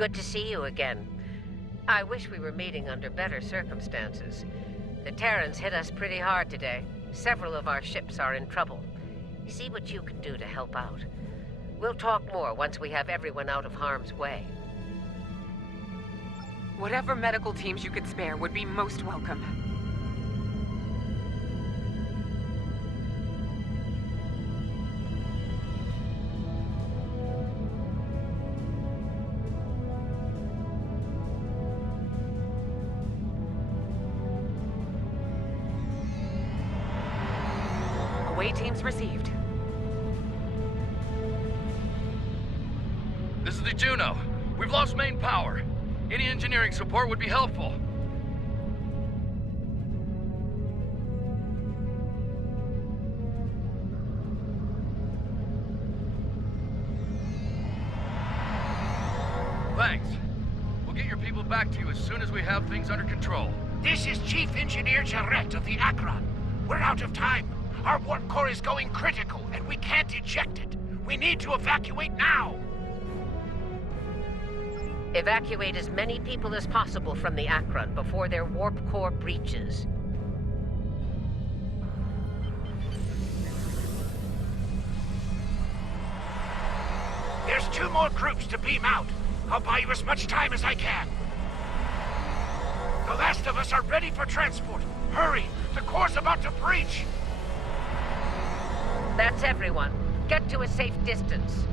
Good to see you again. I wish we were meeting under better circumstances. The Terrans hit us pretty hard today. Several of our ships are in trouble. See what you can do to help out. We'll talk more once we have everyone out of harm's way. Whatever medical teams you could spare would be most welcome. Away teams received. This is the Juno. We've lost main power. Any engineering support would be helpful. Thanks. We'll get your people back to you as soon as we have things under control. This is Chief Engineer Jarrett of the Akron. We're out of time. Our warp core is going critical, and we can't eject it. We need to evacuate now! Evacuate as many people as possible from the Akron before their warp core breaches. There's 2 more groups to beam out. I'll buy you as much time as I can. The last of us are ready for transport. Hurry! The core's about to breach! That's everyone. Get to a safe distance.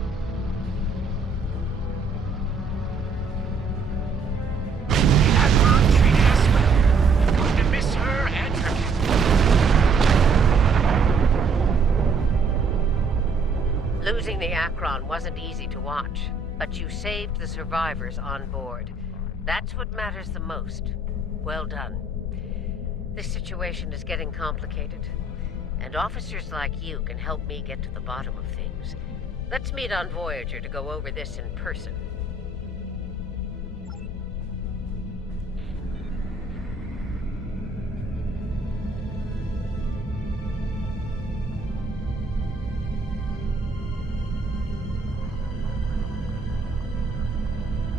Losing the Akron wasn't easy to watch, but you saved the survivors on board. That's what matters the most. Well done. This situation is getting complicated, and officers like you can help me get to the bottom of things. Let's meet on Voyager to go over this in person.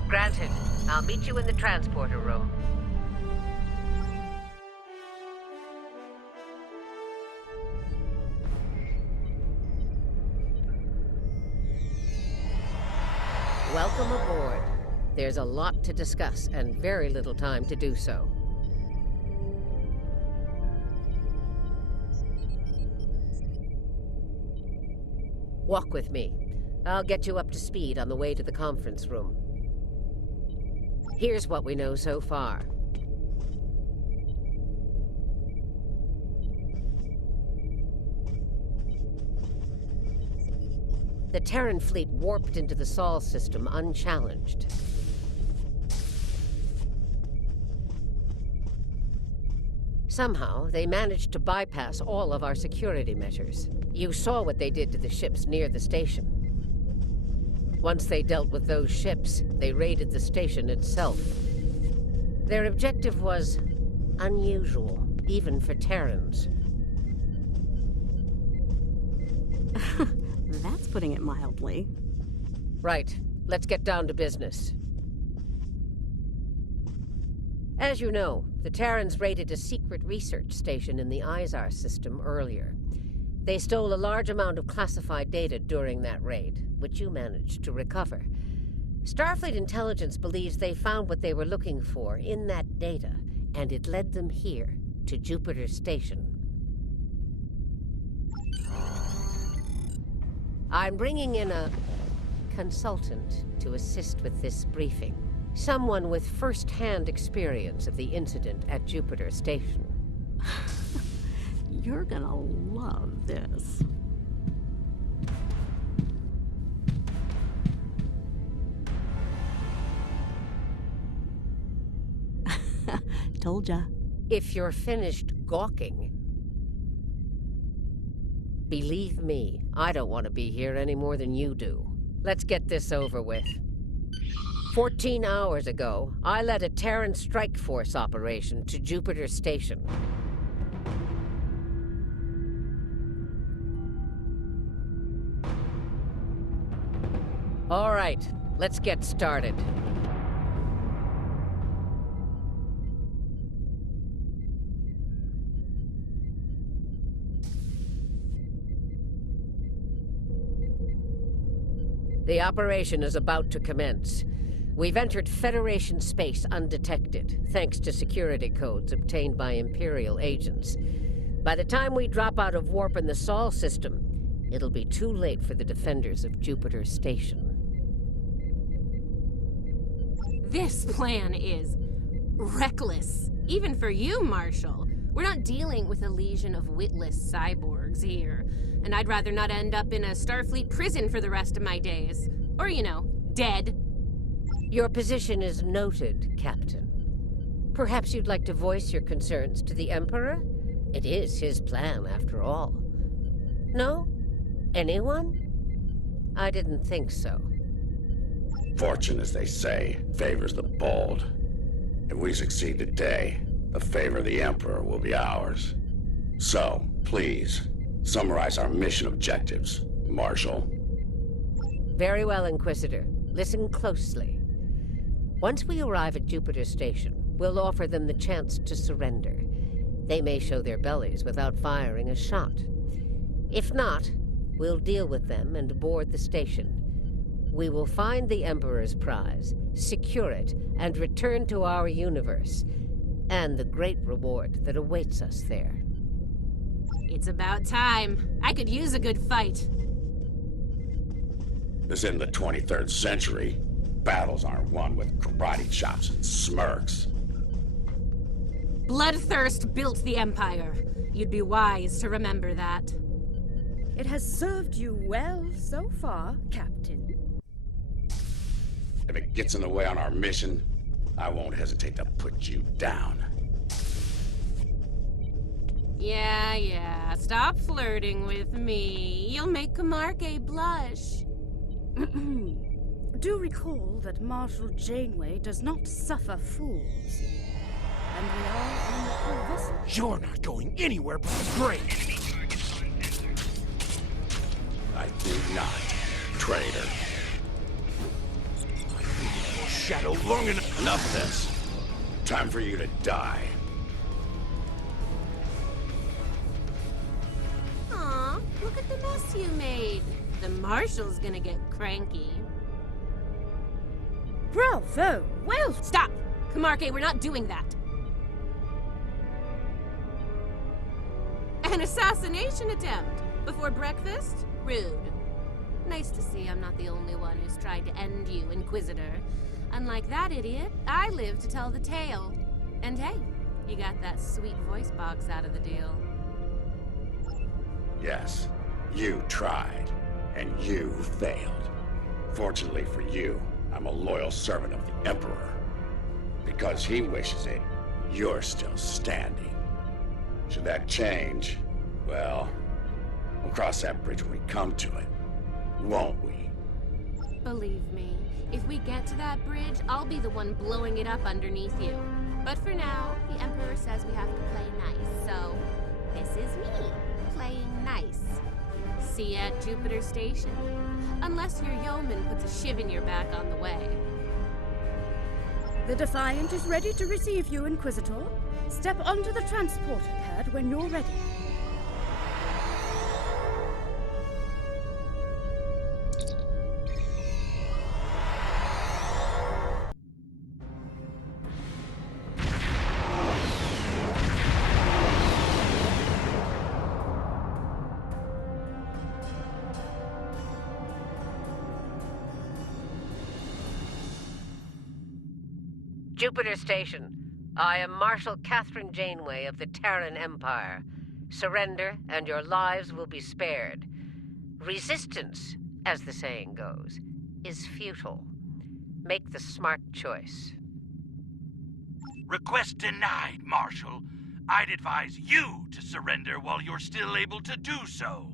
Granted. I'll meet you in the transporter room. Welcome aboard. There's a lot to discuss and very little time to do so. Walk with me. I'll get you up to speed on the way to the conference room. Here's what we know so far. The Terran fleet warped into the Sol system unchallenged. Somehow, they managed to bypass all of our security measures. You saw what they did to the ships near the station. Once they dealt with those ships, they raided the station itself. Their objective was unusual, even for Terrans. That's putting it mildly. Right. Let's get down to business. As you know, the Terrans raided a secret research station in the lzar system earlier. They stole a large amount of classified data during that raid, which you managed to recover. Starfleet intelligence believes they found what they were looking for in that data, and it led them here, to Jupiter Station. I'm bringing in a consultant to assist with this briefing. Someone with first-hand experience of the incident at Jupiter Station. You're gonna love this. Told ya. If you're finished gawking, believe me, I don't want to be here any more than you do. Let's get this over with. 14 hours ago, I led a Terran strike force operation to Jupiter Station. All right, let's get started. The operation is about to commence. We've entered Federation space undetected, thanks to security codes obtained by Imperial agents. By the time we drop out of warp in the Sol system, it'll be too late for the defenders of Jupiter Station. This plan is reckless, even for you, Marshal. We're not dealing with a legion of witless cyborgs here, and I'd rather not end up in a Starfleet prison for the rest of my days. Or, dead. Your position is noted, Captain. Perhaps you'd like to voice your concerns to the Emperor? It is his plan, after all. No? Anyone? I didn't think so. Fortune, as they say, favors the bold. If we succeed today, the favor of the Emperor will be ours. So, please, summarize our mission objectives, Marshal. Very well, Inquisitor. Listen closely. Once we arrive at Jupiter Station, we'll offer them the chance to surrender. They may show their bellies without firing a shot. If not, we'll deal with them and board the station. We will find the Emperor's prize, secure it, and return to our universe, and the great reward that awaits us there. It's about time. I could use a good fight. This isn't the 23rd century. Battles aren't won with karate chops and smirks. Bloodthirst built the Empire. You'd be wise to remember that. It has served you well so far, Captain. If it gets in the way on our mission, I won't hesitate to put you down. Yeah. Stop flirting with me. You'll make Kamarke blush. Do recall that Marshal Janeway does not suffer fools. And we are on her vessel. You're not going anywhere but the grave. I do not, traitor. Shadow long enough. Enough of this. Time for you to die. Aw, look at the mess you made. The Marshal's gonna get cranky. Bravo! Well, Stop! Kamarke, we're not doing that. An assassination attempt before breakfast? Rude. Nice to see I'm not the only one who's tried to end you, Inquisitor. Unlike that idiot, I live to tell the tale. And hey, you got that sweet voice box out of the deal. Yes, you tried, and you failed. Fortunately for you, I'm a loyal servant of the Emperor. Because he wishes it, you're still standing. Should that change, well, we'll cross that bridge when we come to it, won't we? Believe me, if we get to that bridge, I'll be the one blowing it up underneath you. But for now, the Emperor says we have to play nice, so this is me, playing nice. See you at Jupiter Station. Unless your yeoman puts a shiv in your back on the way. the Defiant is ready to receive you, Inquisitor. Step onto the transporter pad when you're ready. Jupiter Station. I am Marshal Catherine Janeway of the Terran Empire. Surrender, and your lives will be spared. Resistance, as the saying goes, is futile. Make the smart choice. Request denied, Marshal. I'd advise you to surrender while you're still able to do so.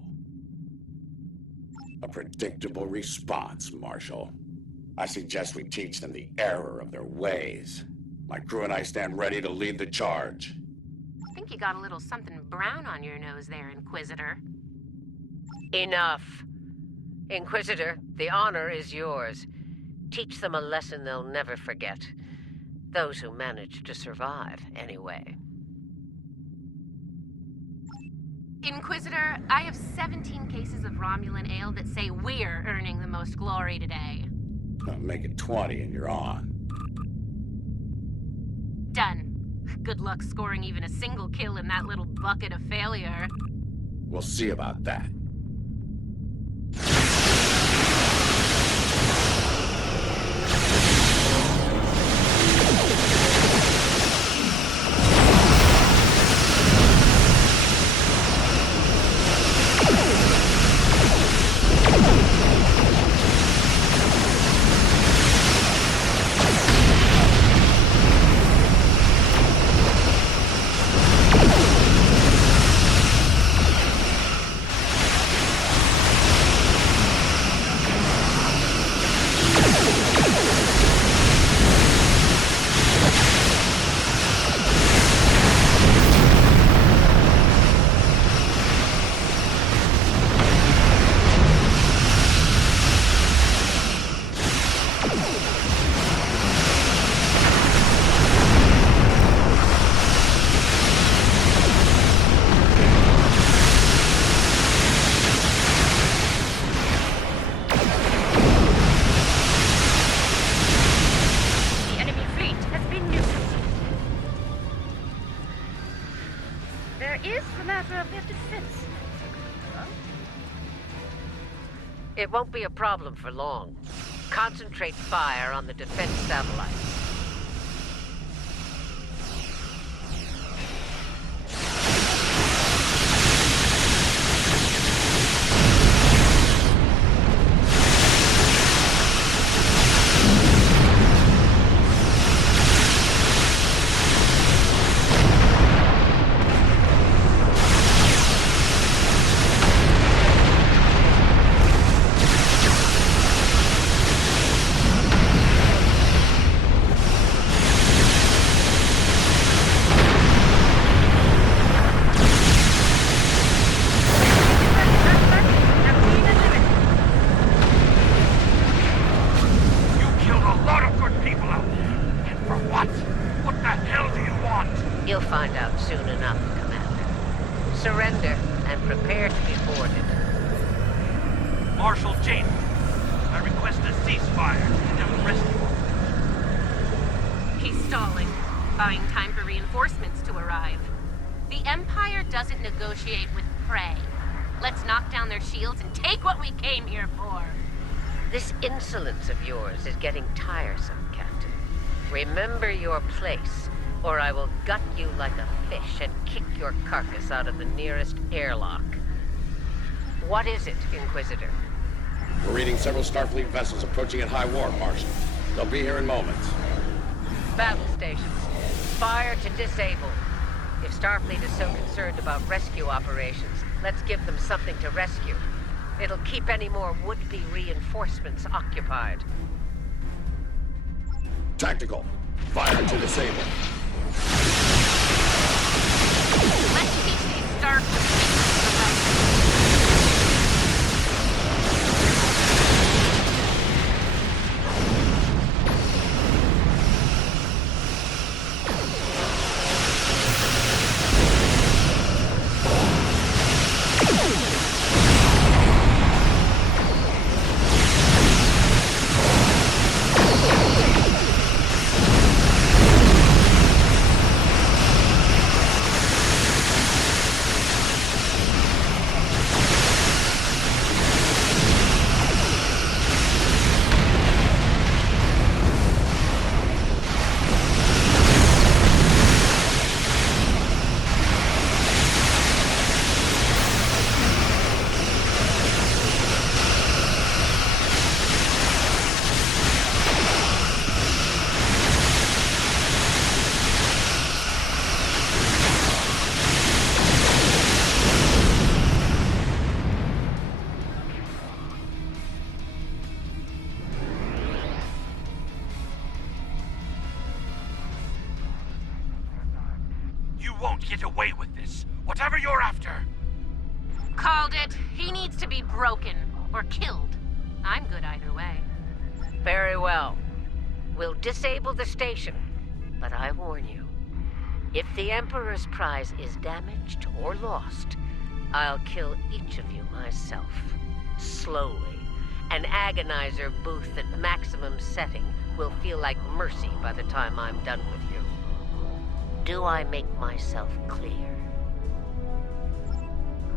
A predictable response, Marshal. I suggest we teach them the error of their ways. My crew and I stand ready to lead the charge. I think you got a little something brown on your nose there, Inquisitor. Enough. Inquisitor, the honor is yours. Teach them a lesson they'll never forget. Those who manage to survive, anyway. Inquisitor, I have 17 cases of Romulan ale that say we're earning the most glory today. Make it 20 and you're on. Done. Good luck scoring even a single kill in that little bucket of failure. We'll see about that. It won't be a problem for long. Concentrate fire on the defense satellites. You'll find out soon enough, Commander. Surrender and prepare to be boarded. Marshal Janeway, I request a ceasefire and a rescue. He's stalling, buying time for reinforcements to arrive. The Empire doesn't negotiate with prey. Let's knock down their shields and take what we came here for. This insolence of yours is getting tiresome, Captain. Remember your place, or I will gut you like a fish and kick your carcass out of the nearest airlock. What is it, Inquisitor? We're reading several Starfleet vessels approaching at high warp, Marshal. They'll be here in moments. Battle stations. Fire to disable. If Starfleet is so concerned about rescue operations, let's give them something to rescue. It'll keep any more would-be reinforcements occupied. Tactical. Fire to disable. Let's teach these Starfleet Get away with this, whatever you're after. Called it. He needs to be broken or killed. I'm good either way. Very well. We'll disable the station, but I warn you, if the Emperor's prize is damaged or lost, I'll kill each of you myself. Slowly. An agonizer booth at maximum setting will feel like mercy by the time I'm done with you. Do I make myself clear?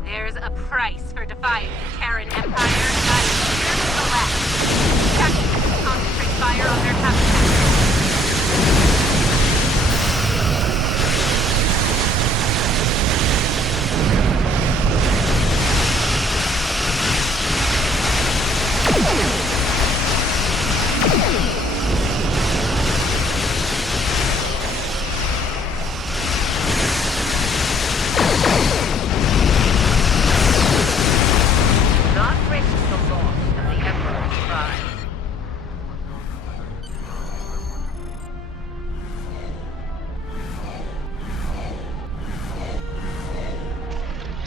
There's a price for defying the Terran Empire. I fear the left. Captain, concentrate fire on their habitat.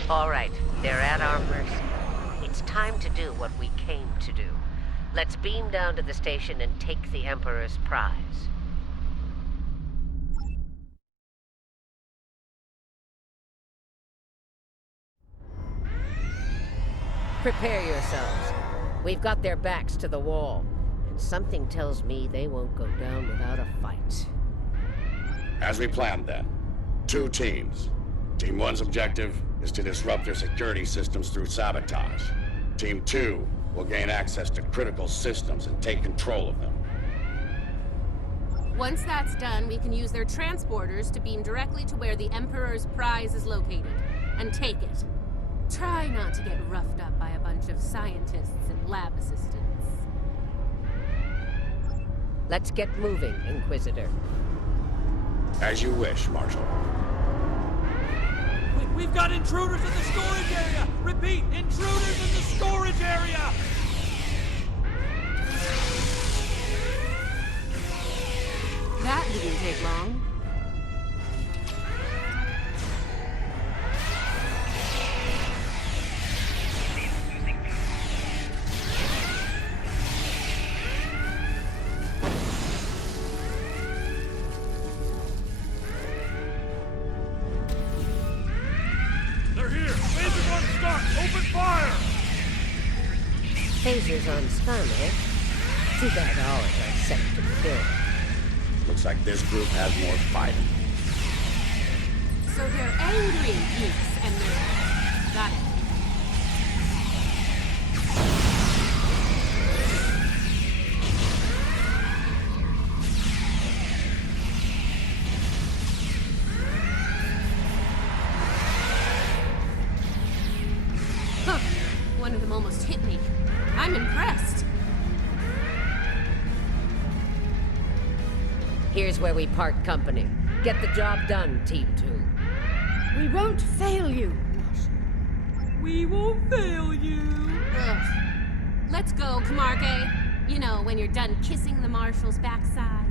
All right, they're at our mercy. It's time to do what we came to do. Let's beam down to the station and take the Emperor's prize. Prepare yourselves. We've got their backs to the wall, and something tells me they won't go down without a fight. As we planned then, 2 teams. Team 1's objective is to disrupt their security systems through sabotage. Team 2 will gain access to critical systems and take control of them. Once that's done, we can use their transporters to beam directly to where the Emperor's prize is located, and take it. Try not to get roughed up by a bunch of scientists and lab assistants. Let's get moving, Inquisitor. As you wish, Marshal. We've got intruders in the storage area! Repeat, intruders in the storage area! That didn't take long. Phasers on stun, eh? Too bad ours are set to kill. Looks like this group has more fighting. So they're angry geeks and they're... Got it. Huh. One of them almost hit me. I'm impressed. Here's where we part company. Get the job done, Team 2. We won't fail you. We won't fail you. Ugh. Let's go, Camargue. You know, when you're done kissing the Marshal's backside.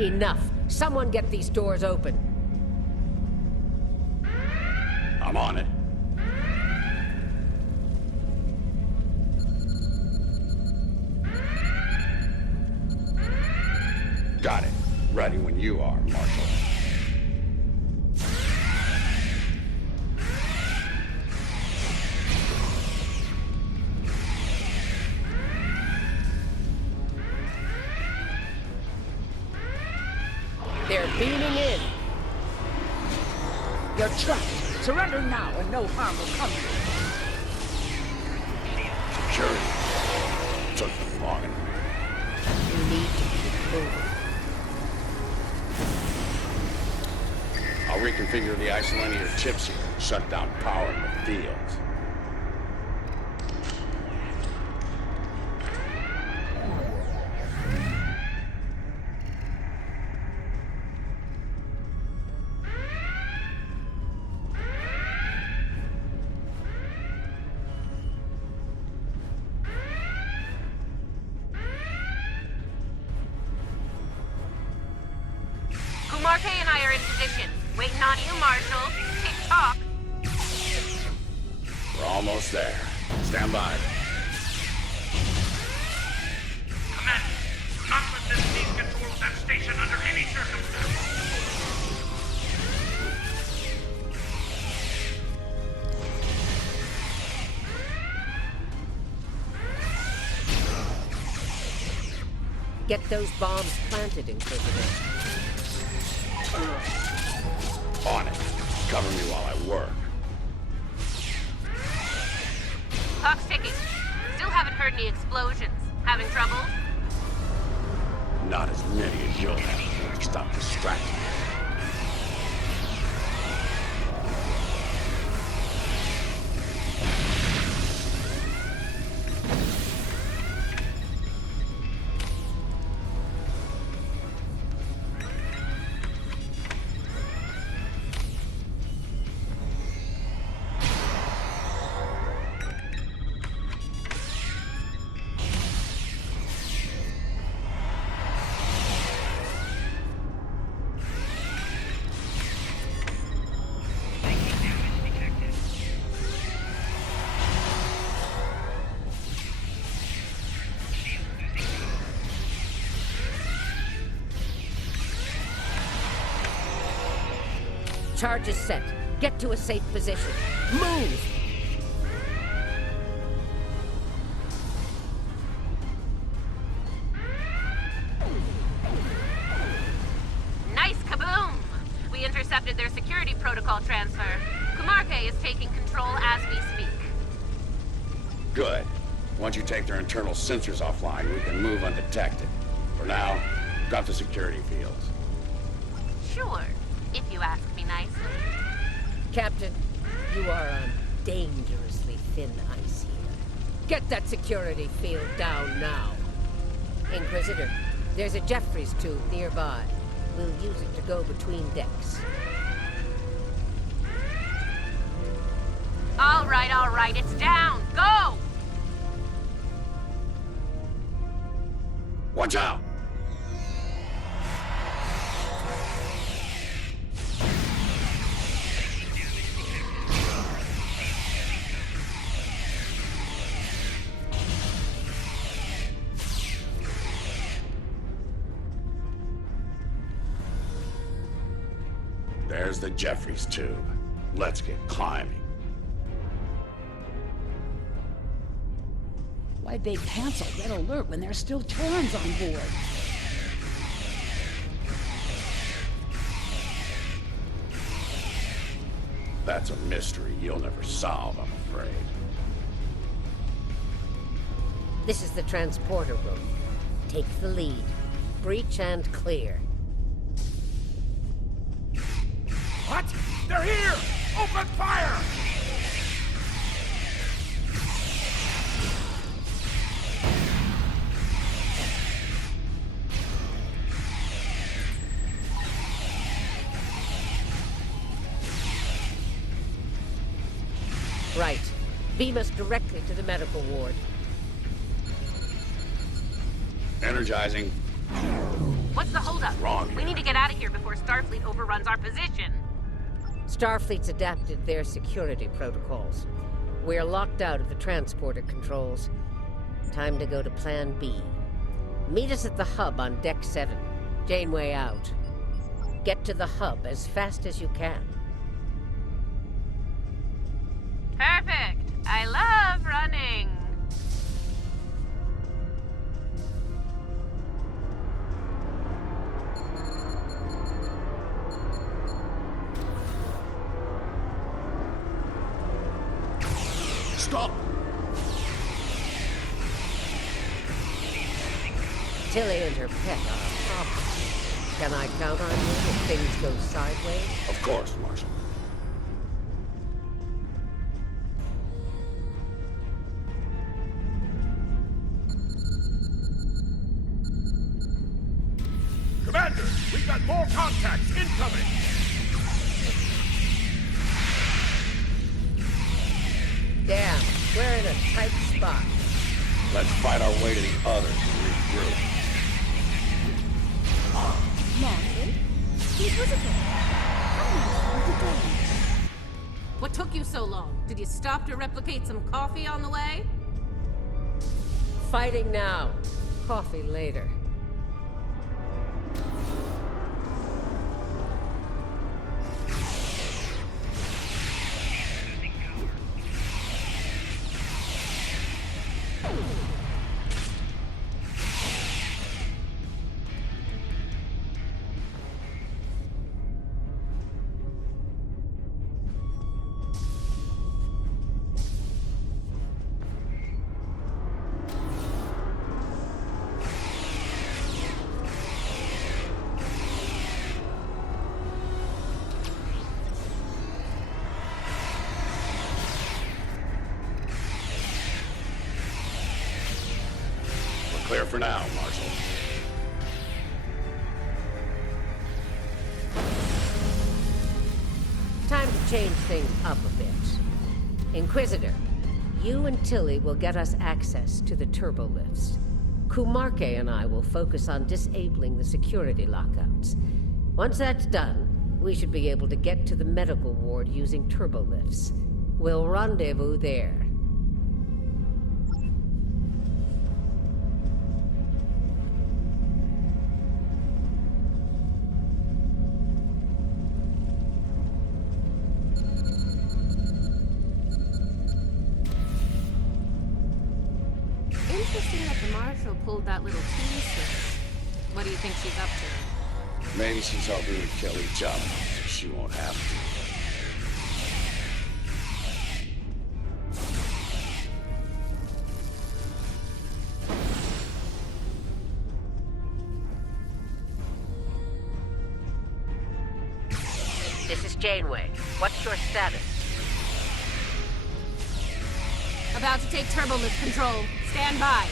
Enough. Someone get these doors open. I'm on it. Got it. Ready when you are, Marshal. They're beaming in. You're trapped. Surrender now and no harm will come to you. Security. Took them long enough. You need to keep moving. I'll reconfigure the isolinear chips here and shut down power in the fields. Kumarke and I are in position. Waiting on you, Marshal. Tick-tock. We're almost there. Stand by. Commander, do not let them seize control of that station under any circumstances. Get those bombs planted, Inquisitor. On it. Cover me while I work. Clock's ticking. Still haven't heard any explosions. Having trouble? Not as many as you'll have before we stop distracting me. Charge is set. Get to a safe position. Move! Nice kaboom! We intercepted their security protocol transfer. Kumarke is taking control as we speak. Good. Once you take their internal sensors offline, we can move undetected. For now, got the security fields. Sure, if you ask me nicely. Captain, you are on dangerously thin ice here. Get that security field down now. Inquisitor, there's a Jeffries tube nearby. We'll use it to go between decks. All right, it's down. Go! Watch out! There's the Jeffries tube. Let's get climbing. Why'd they cancel Red Alert when there's still Terrans on board? That's a mystery you'll never solve, I'm afraid. This is the transporter room. Take the lead. Breach and clear. What? They're here! Open fire! Right. Beam us directly to the medical ward. Energizing. What's the holdup? Wrong We here. need to get out of here before Starfleet overruns our position. Starfleet's adapted their security protocols. We're locked out of the transporter controls. Time to go to Plan B. Meet us at the hub on Deck 7. Janeway out. Get to the hub as fast as you can. Perfect. I love running. Stop! Tilly and her pet are a problem. Can I count on you if things go sideways? Of course, Marshal. Commander, we've got more contacts incoming! Damn, we're in a tight spot. Let's fight our way to the others and regroup. Marshal? He's visiting. How nice of you to What took you so long? Did you stop to replicate some coffee on the way? Fighting now. Coffee later. Clear for now, Marshal. Time to change things up a bit. Inquisitor, you and Tilly will get us access to the turbolifts. Kumarke and I will focus on disabling the security lockouts. Once that's done, we should be able to get to the medical ward using turbolifts. We'll rendezvous there. Interesting that the Marshal pulled that little tease switch. What do you think she's up to? Maybe she's hoping to kill each other, so she won't have to. This is Janeway. What's your status? About to take turbolift control. Stand by.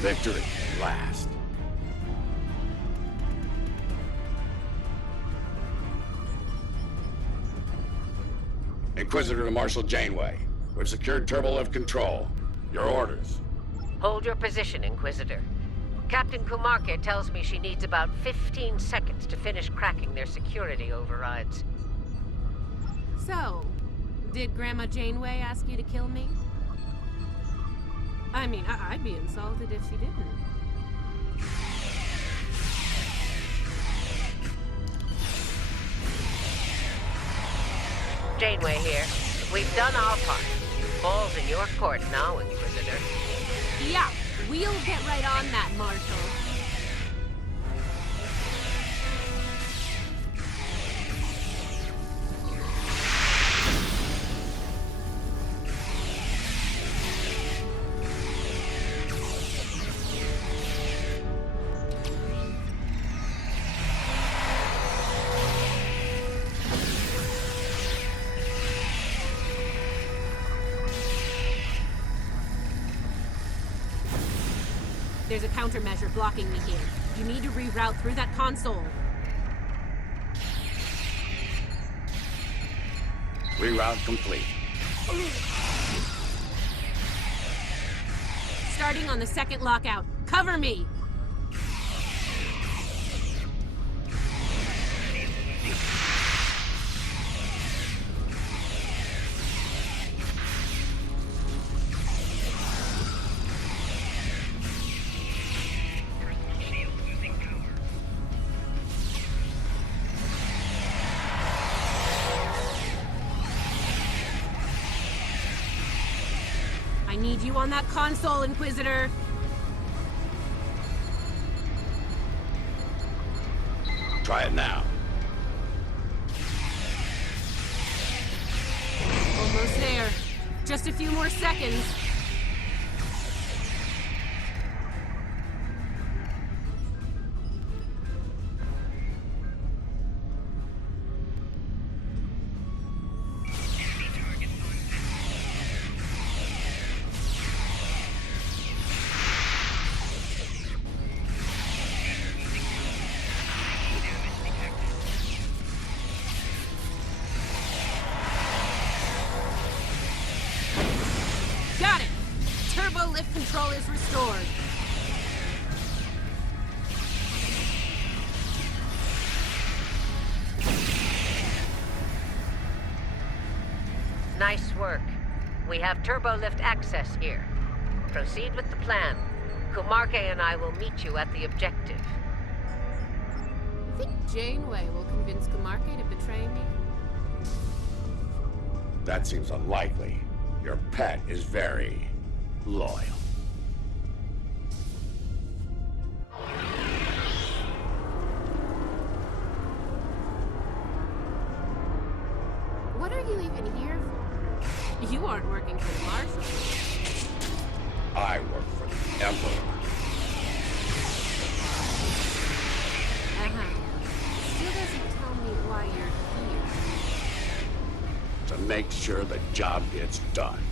Victory at last. Inquisitor to Marshal Janeway. We've secured turbolift control. Your orders. Hold your position, Inquisitor. Captain Kumarke tells me she needs about 15 seconds to finish cracking their security overrides. So, did Grandma Janeway ask you to kill me? I mean, I'd be insulted if she didn't. Janeway here. We've done our part. Ball's in your court now, Inquisitor. Yeah, we'll get right on that, Marshal. There's a countermeasure blocking me here. You need to reroute through that console. Reroute complete. Starting on the second lockout. Cover me! I need you on that console, Inquisitor. Try it now. Almost there. Just a few more seconds. Got it! Turbo lift control is restored. Nice work. We have turbo lift access here. Proceed with the plan. Kumarke and I will meet you at the objective. I think Janeway will convince Kumarke to betray me. That seems unlikely. Your pet is very loyal. I work for the Emperor. Still doesn't tell me why you're here. To make sure the job gets done.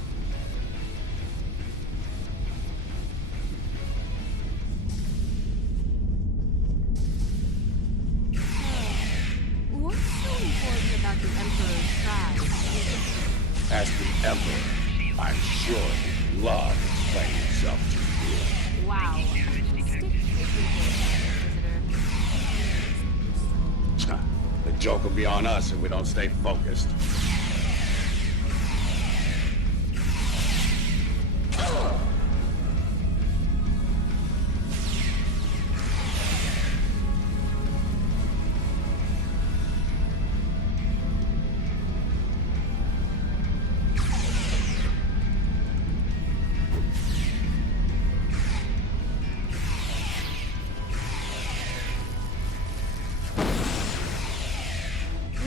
What's so important about the Emperor's tribe? As the Emperor, I'm sure he'd love explaining himself to you. Wow. Stick with Visitor. The joke will be on us if we don't stay focused.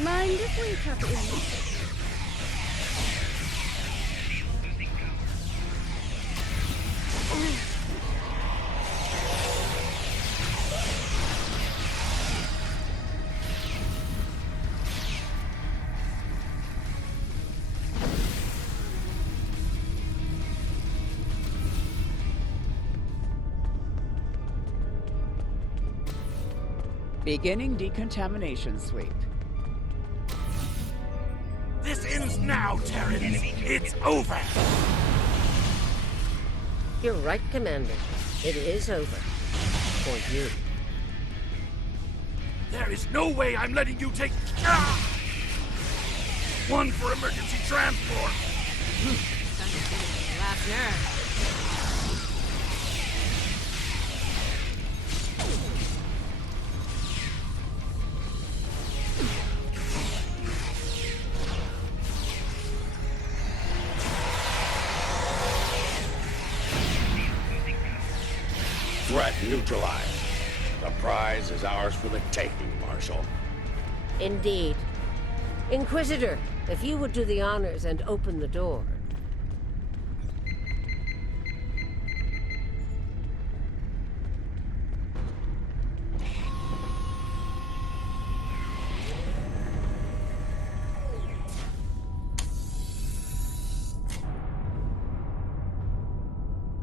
Mind if we tap it in? Beginning decontamination sweep. This ends now, Terran. It's over. You're right, Commander. It is over. For you. There is no way I'm letting you take... One for emergency transport. Last nerve. Threat neutralized. The prize is ours for the taking, Marshal. Indeed. Inquisitor, if you would do the honors and open the door.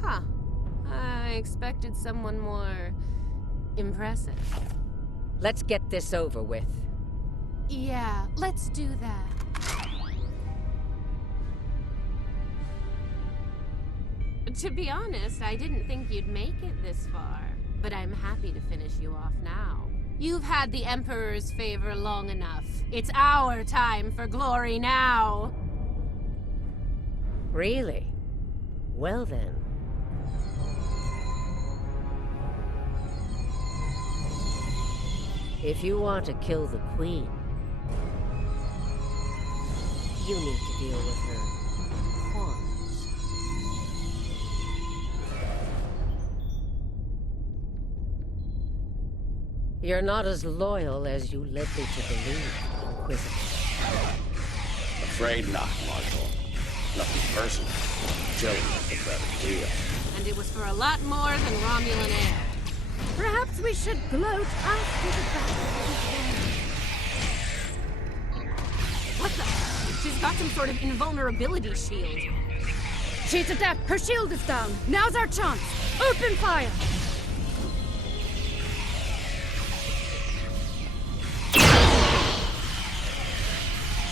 Huh. I expected someone more impressive. Let's get this over with. Yeah, let's do that. To be honest, I didn't think you'd make it this far, but I'm happy to finish you off now. You've had the Emperor's favor long enough. It's our time for glory now! Really? Well then. If you want to kill the Queen, you need to deal with her pawns. You're not as loyal as you led me to believe, Inquisitor. Afraid not, Marshal. Nothing personal. Killing is a better deal. And it was for a lot more than Romulan air. Perhaps we should gloat after the battle. What the? She's got some sort of invulnerability shield. She's adept. Her shield is down. Now's our chance. Open fire!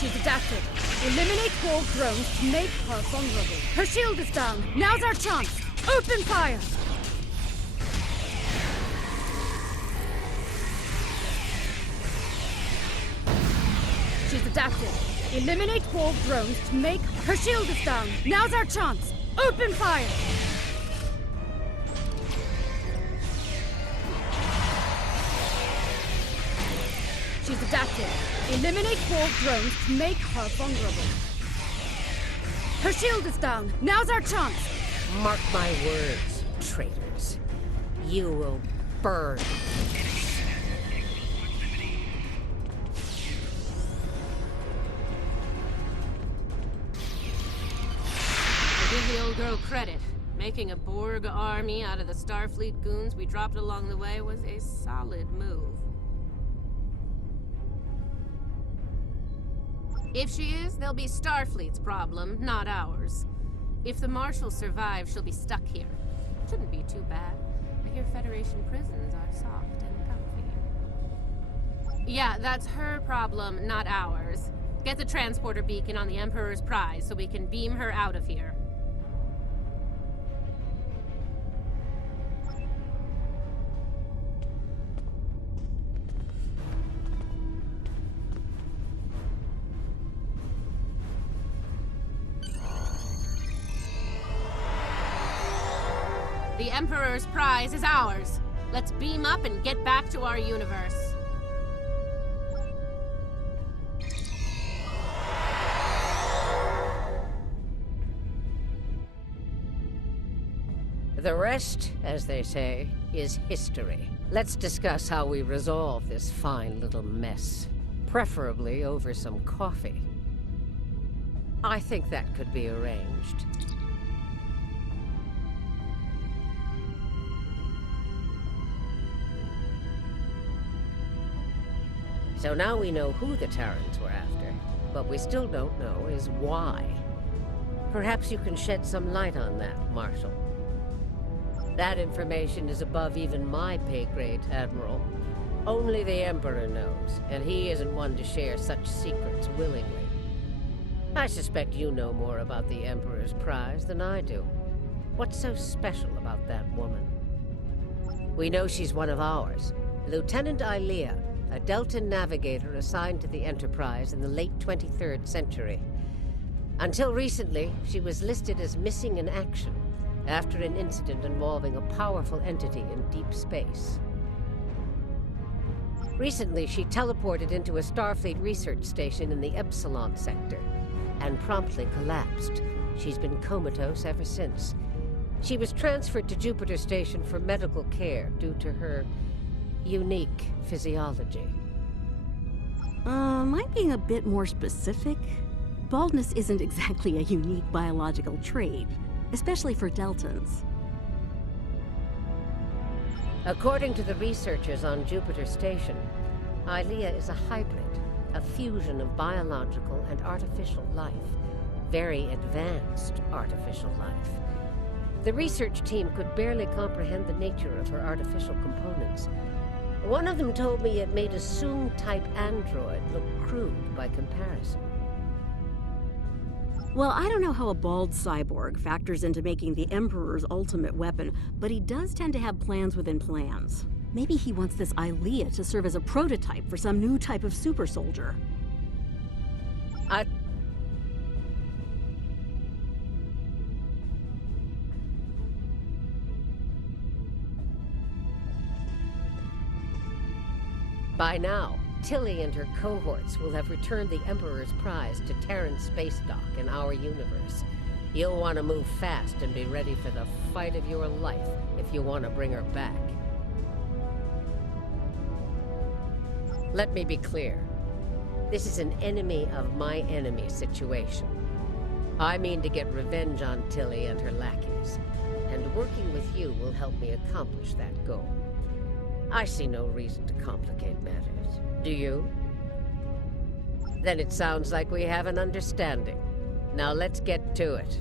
She's adapted. Eliminate warp drones to make her vulnerable. Her shield is down. Now's our chance. Open fire! She's adapted. Eliminate warp drones to make her shield is down. Now's our chance. Open fire! She's adapted. Eliminate warp drones to make her vulnerable. Her shield is down. Now's our chance. Mark my words, traitors. You will burn. Give the old girl credit. Making a Borg army out of the Starfleet goons we dropped along the way was a solid move. If she is, they'll be Starfleet's problem, not ours. If the Marshal survives, she'll be stuck here. Shouldn't be too bad. I hear Federation prisons are soft and comfy. Yeah, that's her problem, not ours. Get the transporter beacon on the Emperor's prize so we can beam her out of here. The Emperor's prize is ours. Let's beam up and get back to our universe. The rest, as they say, is history. Let's discuss how we resolve this fine little mess. Preferably over some coffee. I think that could be arranged. So now we know who the Terrans were after, but we still don't know is why. Perhaps you can shed some light on that, Marshal. That information is above even my pay grade, Admiral. Only the Emperor knows, and he isn't one to share such secrets willingly. I suspect you know more about the Emperor's prize than I do. What's so special about that woman? We know she's one of ours, Lieutenant Ilea, a Delta navigator assigned to the Enterprise in the late 23rd century. Until recently, she was listed as missing in action after an incident involving a powerful entity in deep space. Recently, she teleported into a Starfleet research station in the Epsilon sector and promptly collapsed. She's been comatose ever since. She was transferred to Jupiter Station for medical care due to her unique physiology. Am I being a bit more specific? Baldness isn't exactly a unique biological trait, especially for Deltans. According to the researchers on Jupiter Station, Ilea is a hybrid, a fusion of biological and artificial life. Very advanced artificial life. The research team could barely comprehend the nature of her artificial components. One of them told me it made a Soong-type android look crude by comparison. Well, I don't know how a bald cyborg factors into making the Emperor's ultimate weapon, but he does tend to have plans within plans. Maybe he wants this Ilea to serve as a prototype for some new type of super soldier. By now, Tilly and her cohorts will have returned the Emperor's prize to Terran space dock in our universe. You'll want to move fast and be ready for the fight of your life if you want to bring her back. Let me be clear. This is an enemy of my enemy situation. I mean to get revenge on Tilly and her lackeys, and working with you will help me accomplish that goal. I see no reason to complicate matters. Do you? Then it sounds like we have an understanding. Now let's get to it.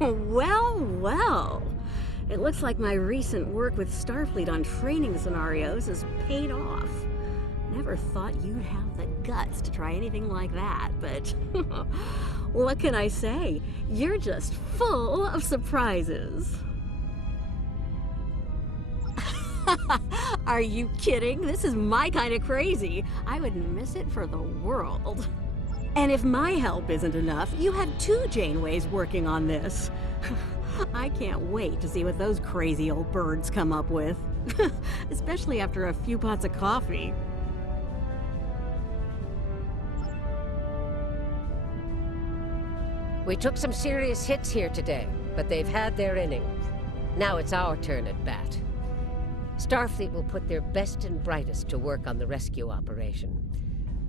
Well, well. It looks like my recent work with Starfleet on training scenarios has paid off. Never thought you'd have the guts to try anything like that, but what can I say? You're just full of surprises. Are you kidding? This is my kind of crazy. I wouldn't miss it for the world. And if my help isn't enough, you have 2 Janeways working on this. I can't wait to see what those crazy old birds come up with. Especially after a few pots of coffee. We took some serious hits here today, but they've had their inning. Now it's our turn at bat. Starfleet will put their best and brightest to work on the rescue operation.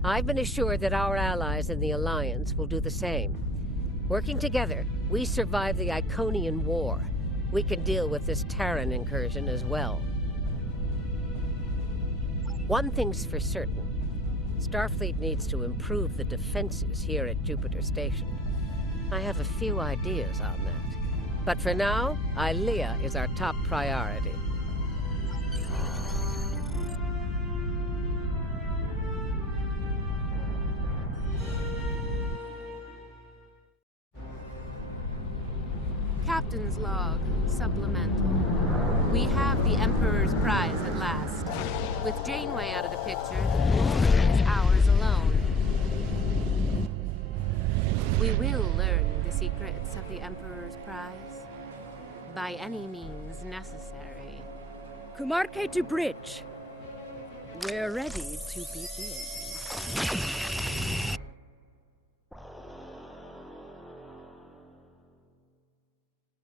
I've been assured that our allies in the Alliance will do the same. Working together, we survive the Iconian War. We can deal with this Terran incursion as well. One thing's for certain. Starfleet needs to improve the defenses here at Jupiter Station. I have a few ideas on that. But for now, Ilea is our top priority. Captain's log, supplemental. We have the Emperor's prize at last. With Janeway out of the picture, the glory is ours alone. We will learn the secrets of the Emperor's prize. By any means necessary. Kumarke to bridge. We're ready to begin.